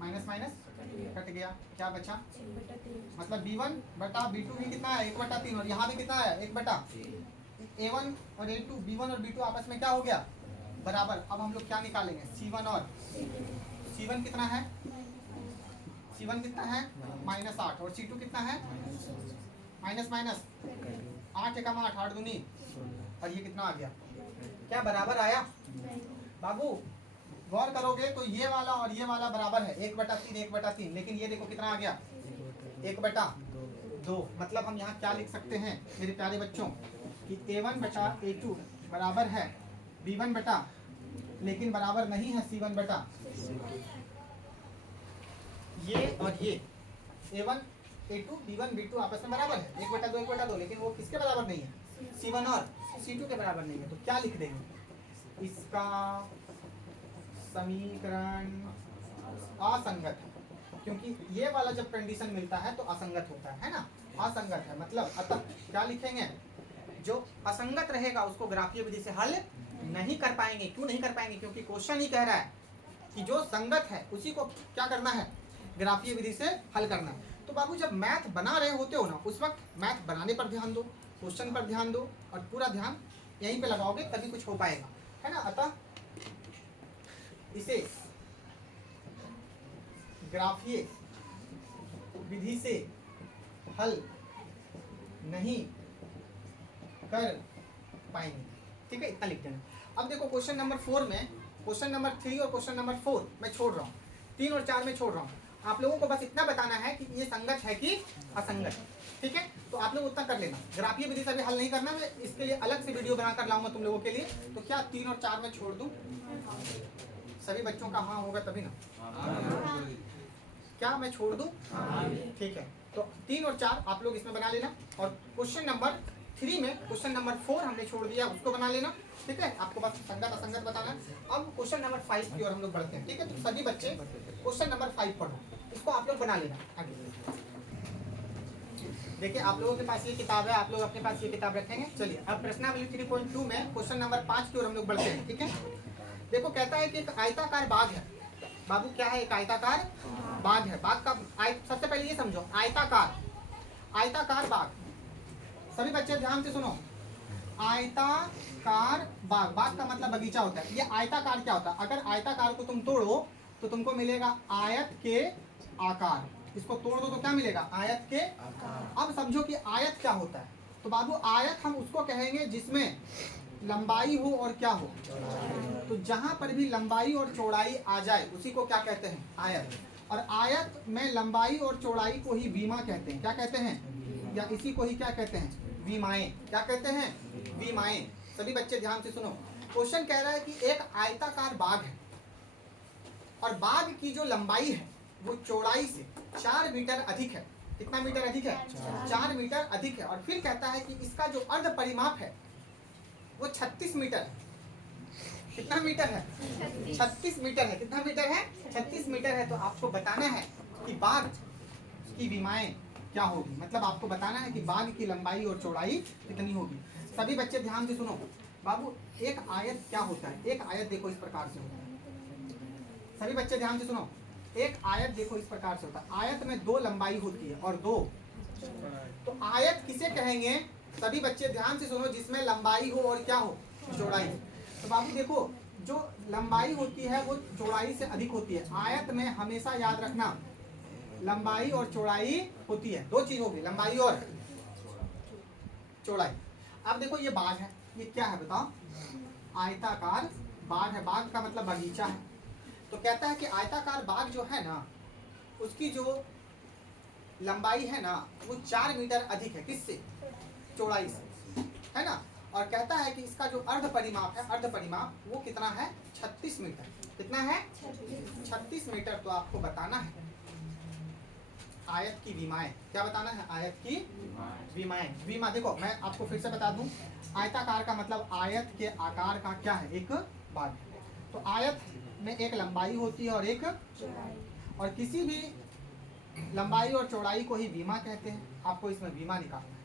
माइनस माइनस कट गया, क्या बचा, मतलब B1 बटा B2 भी कितना है 1 बटा 3, और यहाँ भी कितना है 1 बटा, A1 और A2, B1 और B2 आपस में क्या हो गया, बराबर। अब हम लोग क्या निकालेंगे, C1 और C1 कितना है, C1 कितना है -8, और C2 कितना है माइनस माइनस 8 एकम 8, 8 दूनी, और ये कितना आ गया, क्या बराबर आया। बाबू गौर करोगे तो ये वाला और ये वाला बराबर है, 1 बटा 3 1 बटा 3, लेकिन ये देखो कितना आ गया 1 बटा 2। मतलब हम यहाँ क्या लिख सकते हैं मेरे प्यारे बच्चों, कि A1 बटा A2 बराबर है B1 बटा, लेकिन बराबर नहीं है C1 बटा, ये और ये A1 A2 B1 B2 आपस में बराबर है 1 बटा 2 1 बटा 2, लेकिन वो किसके बराबर नहीं है, C1 और C2 के बराबर नहीं है। तो क्या लिख देंगे, इसका समीकरण असंगत है, क्योंकि ये वाला जब कंडीशन मिलता है तो असंगत होता है ना, असंगत है। मतलब अतः क्या लिखेंगे, जो असंगत रहेगा उसको ग्राफीय विधि से हल नहीं कर पाएंगे। क्यों नहीं कर पाएंगे, क्योंकि क्वेश्चन ही कह रहा है कि जो संगत है उसी को क्या करना है, ग्राफीय विधि से हल करना है। तो बाबू जब मैथ बना रहे होते हो ना, उस वक्त मैथ बनाने पर ध्यान दो, क्वेश्चन पर ध्यान दो, और पूरा ध्यान यहीं पे लगाओगे तभी कुछ हो पाएगा, है ना। अतः इसे ग्राफीय विधि से हल नहीं कर पाएंगे, ठीक है, इतना लिख देना। अब देखो क्वेश्चन नंबर 4 में, क्वेश्चन नंबर 3 और क्वेश्चन नंबर 4 मैं छोड़ रहा हूँ, 3 और 4 में छोड़ रहा हूँ। आप लोगों को बस इतना बताना है कि ये संगत है कि असंगत, ठीक है। तो आप लोग उतना कर लेना, ग्राफीय विधि से भी हल नहीं करना, मैं इसके लिए अलग से वीडियो बनाकर लाऊंगा तुम लोगों के लिए। तो क्या 3 और 4 में छोड़ दूं, सभी बच्चों का हाँ होगा तभी ना, क्या मैं छोड़ दूं, ठीक है। तो 3 और 4 आप लोग इसमें बना लेना, और क्वेश्चन नंबर 3 में क्वेश्चन नंबर 4 हमने छोड़ दिया, उसको बना लेना, ठीक है। आपको बस संगत असंगत बताना है। अब क्वेश्चन नंबर 5 की ओर हम लोग बढ़ते हैं, ठीक है। तो सभी बच्चे क्वेश्चन नंबर 5 पढ़ो, इसको आप लोग बना लेना आगे। देखिए आप लोगों के पास ये किताब है, आप लोग अपने पास ये किताब रखेंगे। चलिए अब प्रश्नावली 3.2 में क्वेश्चन नंबर 5 की ओर हम लोग बढ़ते हैं। ठीक है, देखो कहता है कि एक आयताकार बाग है। बाबू क्या है? एक आयताकार बाग है। बाग का सबसे पहले ये समझो, आयताकार बाग। सभी बच्चे ध्यान से सुनो, आयताकार बाग, बाग का मतलब बगीचा होता है। ये आयताकार क्या होता है? अगर आयताकार को तुम तोड़ो तो तुमको मिलेगा आयत के आकार। इसको तोड़ दो तो क्या मिलेगा? आयत के आकार। अब समझो कि आयत क्या होता है। तो बाबू आयत हम उसको कहेंगे जिसमें लंबाई हो और क्या हो, तो जहां पर भी लंबाई और चौड़ाई आ जाए उसी को क्या कहते हैं? आयत। और आयत में लंबाई और चौड़ाई को ही विमा कहते हैं। क्या कहते हैं? या इसी को ही क्या कहते हैं? विमाएं। क्या कहते हैं? विमाएं। सभी बच्चे ध्यान से सुनो, क्वेश्चन कह रहा है कि एक आयताकार बाग है और बाग की जो लंबाई है वो चौड़ाई से 4 मीटर अधिक है। कितना मीटर अधिक है? 4 मीटर अधिक है। और फिर कहता है कि इसका जो अर्ध परिमाप है वो 36 मीटर है। कितना मीटर है? 36 मीटर है। कितना मीटर है? 36 मीटर है। तो आपको बताना है कि बाग की विमाएं क्या होगी, मतलब आपको बताना है कि बाग की लंबाई और चौड़ाई कितनी होगी। सभी बच्चे ध्यान से सुनो, बाबू एक आयत क्या होता है? एक आयत देखो इस प्रकार से होता है। सभी बच्चे ध्यान से सुनो, एक आयत देखो इस प्रकार से होता है। आयत में 2 लंबाई होती है और 2, तो आयत किसे कहेंगे? सभी बच्चे ध्यान से सुनो, जिसमें लंबाई हो और क्या हो? चौड़ाई। तो बाबू देखो, जो लंबाई होती है वो चौड़ाई से अधिक होती है। आयत में हमेशा याद रखना लंबाई और चौड़ाई होती है, 2 चीज होगी, लंबाई और चौड़ाई। अब देखो ये बाग है, ये क्या है बताओ? आयताकार बाग है। बाग का मतलब बगीचा है। तो कहता है कि आयताकार बाग जो है ना, उसकी जो लंबाई है ना वो 4 मीटर अधिक है। किससे? चौड़ाई से, है ना। और कहता है कि इसका जो अर्ध परिमाप है, अर्ध परिमाप वो कितना है? 36 मीटर। कितना है? 36 मीटर। तो आपको बताना है आयत की विमाएं। क्या बताना है? आयत की विमाएं। विमा देखो मैं आपको फिर से बता दूं, आयताकार का मतलब आयत के आकार का क्या है? एक बाग। तो आयत में एक लंबाई होती है और एक, और किसी भी लंबाई और चौड़ाई को ही विमा कहते हैं। आपको इसमें विमा निकालना है।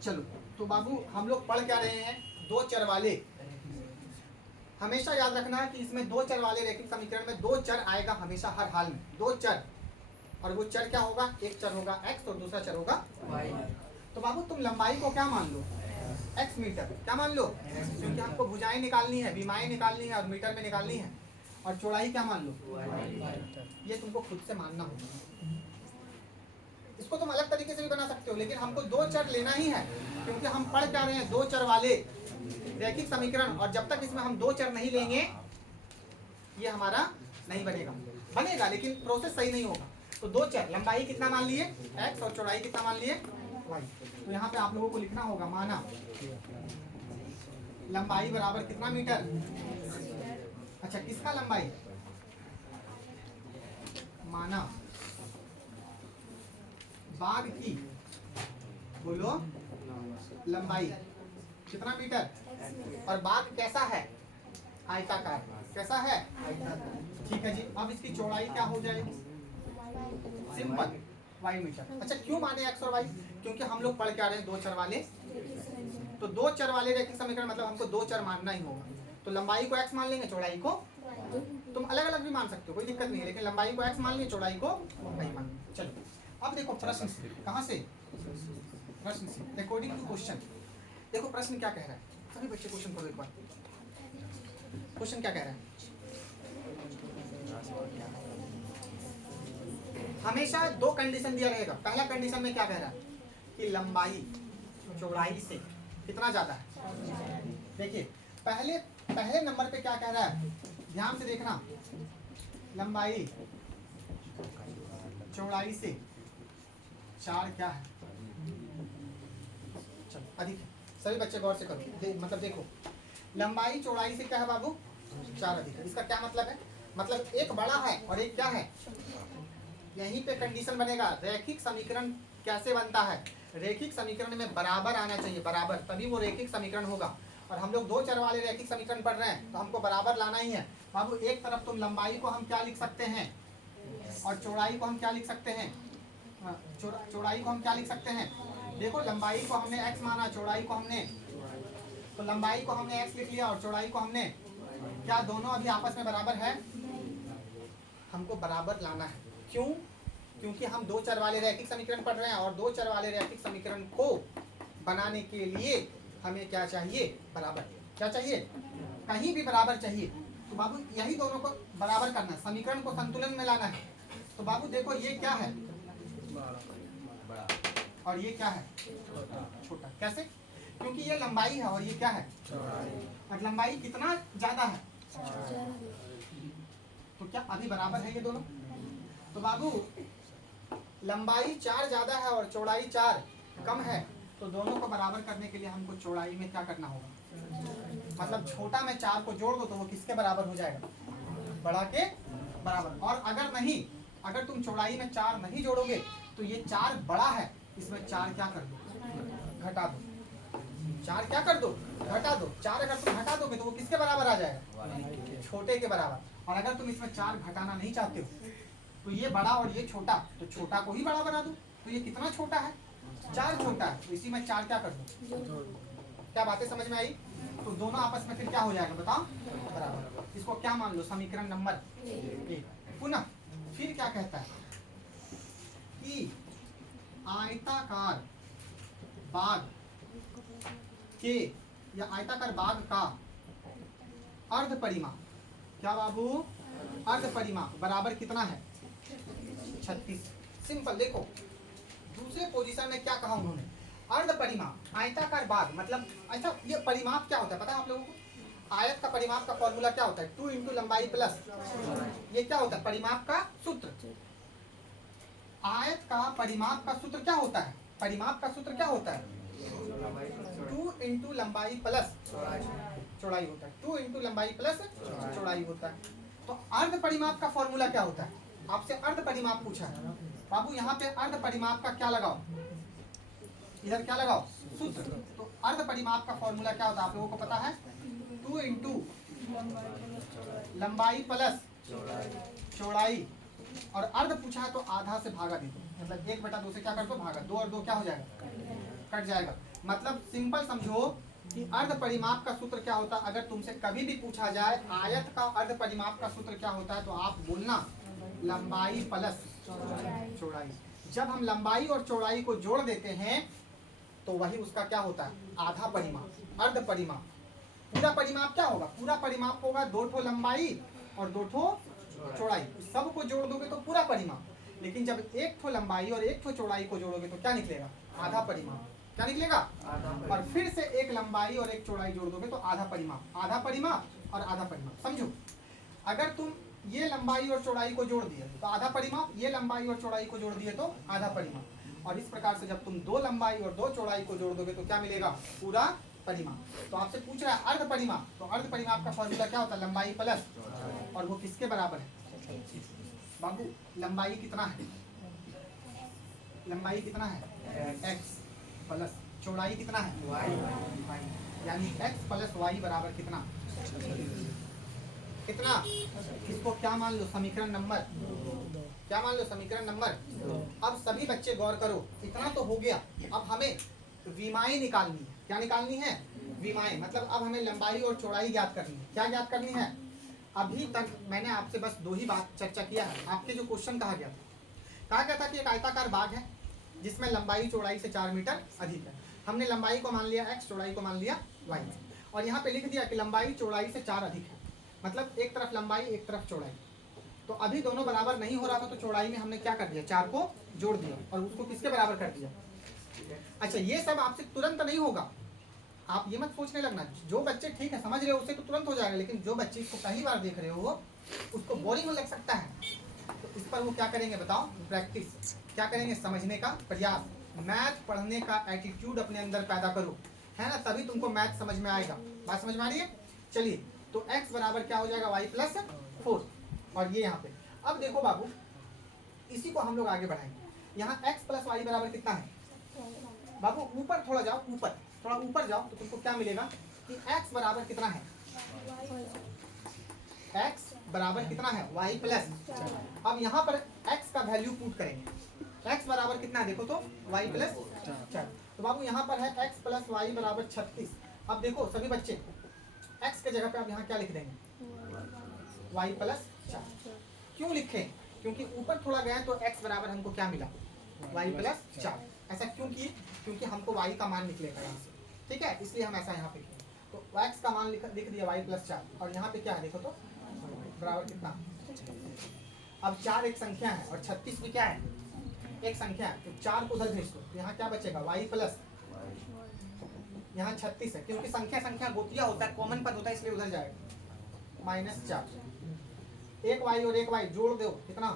चलो तो बाबू हम लोग पढ़ क्या रहे हैं? 2 चर वाले। हमेशा याद रखना कि इसमें 2 चर वाले रैखिक समीकरण में 2 चर आएगा हमेशा, हर हाल में 2 चर। और वो चर क्या होगा? एक चर होगा x और दूसरा चर होगा y। तो बाबू तुम लंबाई को क्या मान लो? x metre. क्या मान लो? क्योंकि आपको भुजाएं निकालनी है, विमाएं निकालनी है और मीटर में निकालनी है। और चौड़ाई क्या मान लो? ये तुमको खुद से मानना होगा। इसको तुम अलग तरीके से भी बना सकते हो, लेकिन हमको 2 चर लेना ही है, क्योंकि हम पढ़ क्या रहे हैं? 2 चर वाले रैखिक समीकरण। और जब तक इसमें हम 2 चर नहीं लेंगे ये हमारा नहीं बनेगा। बनेगा लेकिन प्रोसेस सही नहीं होगा। तो 2 चर, लंबाई कितना मान लिए? x और चौड़ाई कितना मान लिए? y। तो यहाँ पे आप लोगों को लिखना होगा, माना लंबाई बराबर कितना मीटर? अच्छा किसका लंबाई? माना बाग की, बोलो, लंबाई कितना मीटर? और बाग कैसा है? आयताकार। कैसा है? ठीक है जी। अब इसकी चौड़ाई क्या हो जाएगी? Simple, y metre. अच्छा क्यों माने x और y? क्योंकि हम लोग पढ़ के आ रहे हैं 2 चर वाले। तो 2 चर वाले रैखिक समीकरण मतलब हमको 2 चर मानना ही होगा। तो लंबाई को x मान लेंगे, चौड़ाई को तुम अलग अलग भी मान सकते हो, कोई दिक्कत नहीं है, लेकिन लंबाई को x मान लिए, चौड़ाई को y मान लिए। चलो अब देखो प्रश्न कहाँ से? प्रश्न से, अकॉर्डिंग टू क्वेश्चन। देखो प्रश्न क्या कह रहा है। सभी बच्चे क्वेश्चन पढ़ो एक बार। क्वेश्चन क्या कह रहा है? हमेशा 2 कंडीशन दिया रहेगा। पहला कंडीशन में क्या कह रहा है? कि लंबाई चौड़ाई से कितना ज्यादा है। देखिए पहले नंबर पे क्या कह रहा है? ध्यान से देखना, लंबाई चौड़ाई से 4 क्या है? चलो अधिक है। सभी बच्चे गौर से करो, मतलब देखो लंबाई चौड़ाई से क्या है बाबू? 4 अधिक है। इसका क्या मतलब है? मतलब एक बड़ा है और एक क्या है? यहीं पे कंडीशन बनेगा। रैखिक समीकरण कैसे बनता है? रैखिक समीकरण में बराबर आना चाहिए, बराबर, तभी वो रैखिक समीकरण होगा। और हम लोग 2 चर वाले रैखिक समीकरण पढ़ रहे हैं तो हमको बराबर लाना ही है। बाबू एक तरफ तुम लंबाई को हम क्या लिख सकते हैं और चौड़ाई को हम क्या लिख सकते हैं? चौड़ाई को हम क्या लिख सकते हैं? देखो लंबाई को हमने x माना, चौड़ाई को हमने, तो लंबाई को हमने x लिख लिया और चौड़ाई को हमने, क्या दोनों अभी आपस में बराबर है? हमको बराबर लाना है। क्यों? क्योंकि हम दो चर वाले रैखिक समीकरण पढ़ रहे हैं और दो चर वाले रैखिक समीकरण को बनाने के लिए हमें क्या चाहिए? बराबर। क्या चाहिए? कहीं भी बराबर चाहिए। तो बाबू यही दोनों को बराबर करना है, समीकरण को संतुलन में लाना है। तो बाबू देखो ये क्या है? और ये क्या है? छोटा। कैसे? क्योंकि ये लंबाई है और ये क्या है? और लंबाई कितना ज्यादा है? तो क्या अभी बराबर है ये दोनों? तो बाबू लंबाई 4 ज्यादा है और चौड़ाई 4 कम है, तो दोनों को बराबर करने के लिए हमको चौड़ाई में क्या करना होगा? मतलब छोटा में 4 को जोड़ दो तो वो किसके बराबर हो जाएगा? बड़ा के बराबर। और अगर नहीं, अगर तुम चौड़ाई में 4 नहीं जोड़ोगे तो ये 4 बड़ा है, इसमें 4 क्या कर दो? घटा दो। 4 क्या कर दो? घटा दो। 4 अगर तुम घटा दोगे तो वो किसके बराबर आ जाएगा? छोटे के बराबर। और अगर तुम इसमें 4 घटाना नहीं चाहते हो तो ये बड़ा और ये छोटा, तो छोटा को ही बड़ा बना दो। तो ये कितना छोटा है? 4 छोटा है, तो इसी में 4 क्या कर दो? क्या बातें समझ में आई? तो दोनों आपस में फिर क्या हो जाएगा बताओ? बराबर। इसको क्या मान लो? समीकरण नंबर 1। पुनः फिर क्या कहता है कि आयताकार बाग के या आयताकार बाग का अर्ध परिमाप, क्या बाबू? अर्ध परिमाप बराबर कितना है? 36। सिंपल। देखो दूसरे पोजीशन में क्या कहा उन्होंने? अर्ध परिमाप। आयताकार बाग मतलब, अच्छा ये परिमाप क्या होता है पता है आप लोगों को? आयत का परिमाप का फॉर्मूला क्या होता है? 2 इंटू लंबाई प्लस, ये क्या होता है? परिमाप का सूत्र। आयत का परिमाप का सूत्र क्या होता है? परिमाप का सूत्र क्या होता है? 2 इंटू लंबाई प्लस चौड़ाई होता है। 2 इंटू लंबाई प्लस चौड़ाई होता है। तो अर्ध परिमाप का फॉर्मूला क्या होता है? आपसे अर्ध परिमाप पूछा है बाबू, यहाँ पे अर्ध परिमाप का क्या लगाओ? इधर क्या लगाओ? सूत्र। तो अर्ध परिमाप का फॉर्मूला क्या होता है आप लोगों को पता है? 2 इंटू लंबाई प्लस चौड़ाई, और अर्ध पूछा है तो आधा से भागा दे दो, मतलब 1/2 से क्या कर दो? भागा। 2 और 2 क्या हो जाएगा? कट जाएगा। मतलब सिंपल समझो कि अर्ध परिमाप का सूत्र क्या होता है। अगर तुमसे कभी भी पूछा जाए आयत का अर्ध परिमाप का सूत्र क्या होता है तो आप बोलना लंबाई प्लस चौड़ाई। जब हम लंबाई और चौड़ाई को जोड़ देते हैं तो वही उसका क्या होता है? आधा परिमाप। अर्ध परिमाप। पूरा परिमाप क्या होगा? पूरा परिमाप होगा 2 ठो लंबाई और 2 ठो चौड़ाई, सब को जोड़ दोगे तो पूरा परिमाप। लेकिन जब 1 ठो लंबाई और 1 ठो चौड़ाई को जोड़ोगे तो क्या निकलेगा? आधा परिमाप। क्या निकलेगा? और फिर से 1 लंबाई और 1 चौड़ाई जोड़ दोगे तो आधा परिमाप। आधा परिमाप और आधा परिमाप। समझो, अगर तुम ये लंबाई और चौड़ाई को जोड़ दिए तो आधा परिमाप, ये लंबाई और चौड़ाई को जोड़ दिए तो आधा परिमाप। और इस प्रकार से जब तुम 2 लंबाई और 2 चौड़ाई को जोड़ दोगे तो क्या मिलेगा? पूरा परिमाप। तो आपसे पूछ रहा है अर्ध परिमाप, तो अर्ध परिमाप का फॉर्मूला क्या होता है? लंबाई प्लस, और वो किसके बराबर है? बाबू लंबाई कितना है? लंबाई कितना है? x प्लस चौड़ाई कितना है? y। यानी x प्लस y बराबर कितना? कितना? इसको क्या मान लो? समीकरण नंबर, क्या मान लो? समीकरण नंबर। अब सभी बच्चे गौर करो, इतना तो हो गया। अब हमें विमाएं निकालनी है। क्या निकालनी है? विमाएं। मतलब अब हमें लंबाई और चौड़ाई ज्ञात करनी है। क्या ज्ञात करनी है? अभी तक मैंने आपसे बस 2 ही बात चर्चा किया है। आपके जो क्वेश्चन कहा गया था, कहा गया था कि एक आयताकार बाग है जिसमें लंबाई चौड़ाई से 4 मीटर अधिक है। हमने लंबाई को मान लिया x, चौड़ाई को मान लिया y, और यहाँ पे लिख दिया कि लंबाई चौड़ाई से 4 अधिक है। मतलब एक तरफ लंबाई एक तरफ चौड़ाई। तो अभी दोनों बराबर नहीं हो रहा था तो चौड़ाई में हमने क्या कर दिया? 4 को जोड़ दिया और उसको किसके बराबर कर दिया? अच्छा ये सब आपसे तुरंत नहीं होगा, आप ये मत सोचने लगना। जो बच्चे ठीक है समझ रहे हो उससे तो तुरंत हो जाएगा, लेकिन जो बच्चे इसको पहली बार देख रहे हो उसको बोरिंग लग सकता है। तो इस पर वो क्या करेंगे बताओ? प्रैक्टिस। क्या करेंगे? समझने का प्रयास। मैथ पढ़ने का एटीट्यूड अपने अंदर पैदा करो, है ना, तभी तुमको मैथ समझ में आएगा। बात समझ में आ रही है? चलिए, तो x बराबर क्या हो जाएगा? y प्लस 4, और ये यहाँ पे। अब देखो बाबू, इसी को हम लोग आगे बढ़ाएंगे। यहाँ x प्लस वाई बराबर कितना है? बाबू ऊपर थोड़ा जाओ, ऊपर थोड़ा ऊपर जाओ तो तुमको क्या मिलेगा कि x बराबर कितना है? x बराबर कितना है? y plus. अब यहाँ पर x का वैल्यू पुट करेंगे। x बराबर कितना है देखो तो y प्लस 4। तो बाबू यहाँ पर है x प्लस वाई बराबर 36। अब देखो सभी बच्चे x के जगह पे आप यहाँ क्या लिख देंगे y प्लस 4। क्यों लिखें? क्योंकि ऊपर थोड़ा गए तो x बराबर हमको क्या मिला y प्लस 4। ऐसा क्यों किए? क्योंकि हमको y का मान निकलेगा यहाँ से, ठीक है, इसलिए हम ऐसा यहाँ पे किए। तो x का मान लिख दिया y प्लस 4 और यहाँ पे क्या है देखो तो बराबर कितना। अब 4 एक संख्या है और 36 भी क्या है एक संख्या है, तो 4 को उधर भेज दो तो यहाँ क्या बचेगा y प्लस, यहाँ 36 है क्योंकि संख्या संख्या गोतिया होता है, कॉमन पद होता है, इसलिए उधर जाएगा -4। एक y और एक y जोड़ दो कितना,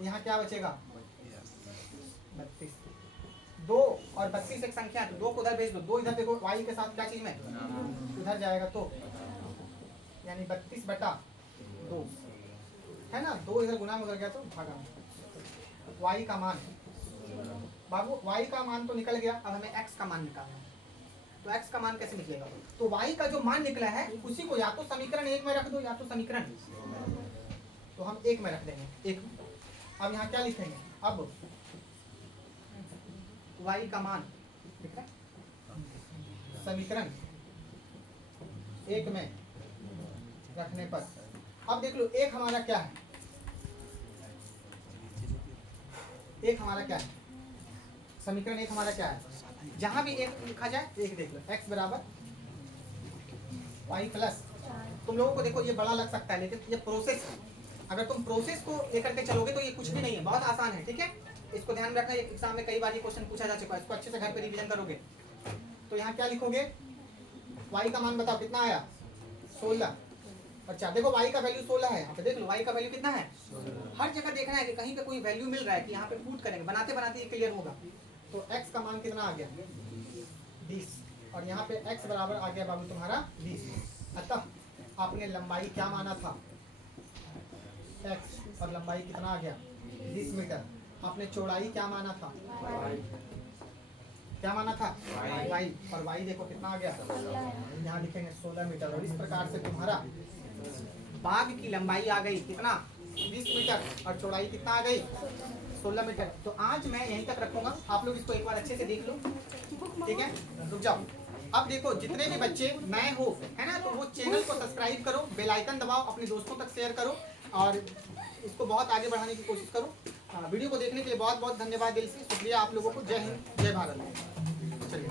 यहाँ क्या बचेगा 32। 2 और 32 एक संख्या है तो 2 को उधर भेज दो, 2 इधर देखो y के साथ क्या चीज में उधर जाएगा तो यानी 32/2 है ना, 2 इधर गुना में उधर गया तो भागा। y का मान बाबू y का मान तो निकल गया, अब हमें x का मान निकालना है। तो x का मान कैसे निकलेगा? तो y का जो मान निकला है उसी को या तो समीकरण 1 में रख दो या तो समीकरण, तो हम 1 में रख देंगे 1। अब यहाँ क्या लिखेंगे, अब y का मान ठीक है समीकरण 1 में रखने पर अब देख लो एक हमारा क्या है, एक हमारा क्या है समीकरण 1 हमारा क्या है, जहां भी एक लिखा जाए एक देख लो x बराबर y प्लस। तुम लोगों को देखो ये बड़ा लग सकता है लेकिन ये प्रोसेस है, अगर तुम प्रोसेस को लेकर के चलोगे तो ये कुछ भी नहीं है, बहुत आसान है, ठीक है। इसको ध्यान में रखना, एग्जाम में कई बार ये क्वेश्चन पूछा जा चुका है, इसको अच्छे से घर पे रिवीजन करोगे। तो यहाँ क्या लिखोगे, y का मान बताओ कितना आया 16। अच्छा देखो y का वैल्यू 16 है, यहाँ पे देख लो y का वैल्यू कितना है, हर जगह देखना है कि कहीं पे कोई वैल्यू मिल रहा है कि यहाँ पे पुट करेंगे, बनाते बनाते ये क्लियर होगा। तो x का मान कितना आ गया 20 और यहाँ पे x बराबर आ गया बाबू तुम्हारा 20। अतः आपने लंबाई क्या माना था x और लंबाई कितना आ गया 20 मीटर। आपने चौड़ाई क्या माना था क्या माना था y और y देखो कितना आ गया, यहाँ लिखेंगे 16 मीटर। और इस प्रकार से तुम्हारा बाग की लंबाई आ गई कितना 20 मीटर और चौड़ाई कितना आ गई 16 मीटर। तो आज मैं यहीं तक रखूंगा, आप लोग इसको एक बार अच्छे से देख लो, ठीक है। रुक जाओ, अब देखो जितने भी बच्चे नए हो है ना, तो वो चैनल को सब्सक्राइब करो, बेल आइकन दबाओ, अपने दोस्तों तक शेयर करो और इसको बहुत आगे बढ़ाने की कोशिश करो। वीडियो को देखने के लिए बहुत बहुत धन्यवाद, दिल से शुक्रिया आप लोगों को। जय हिंद, जय भारत। चलिए।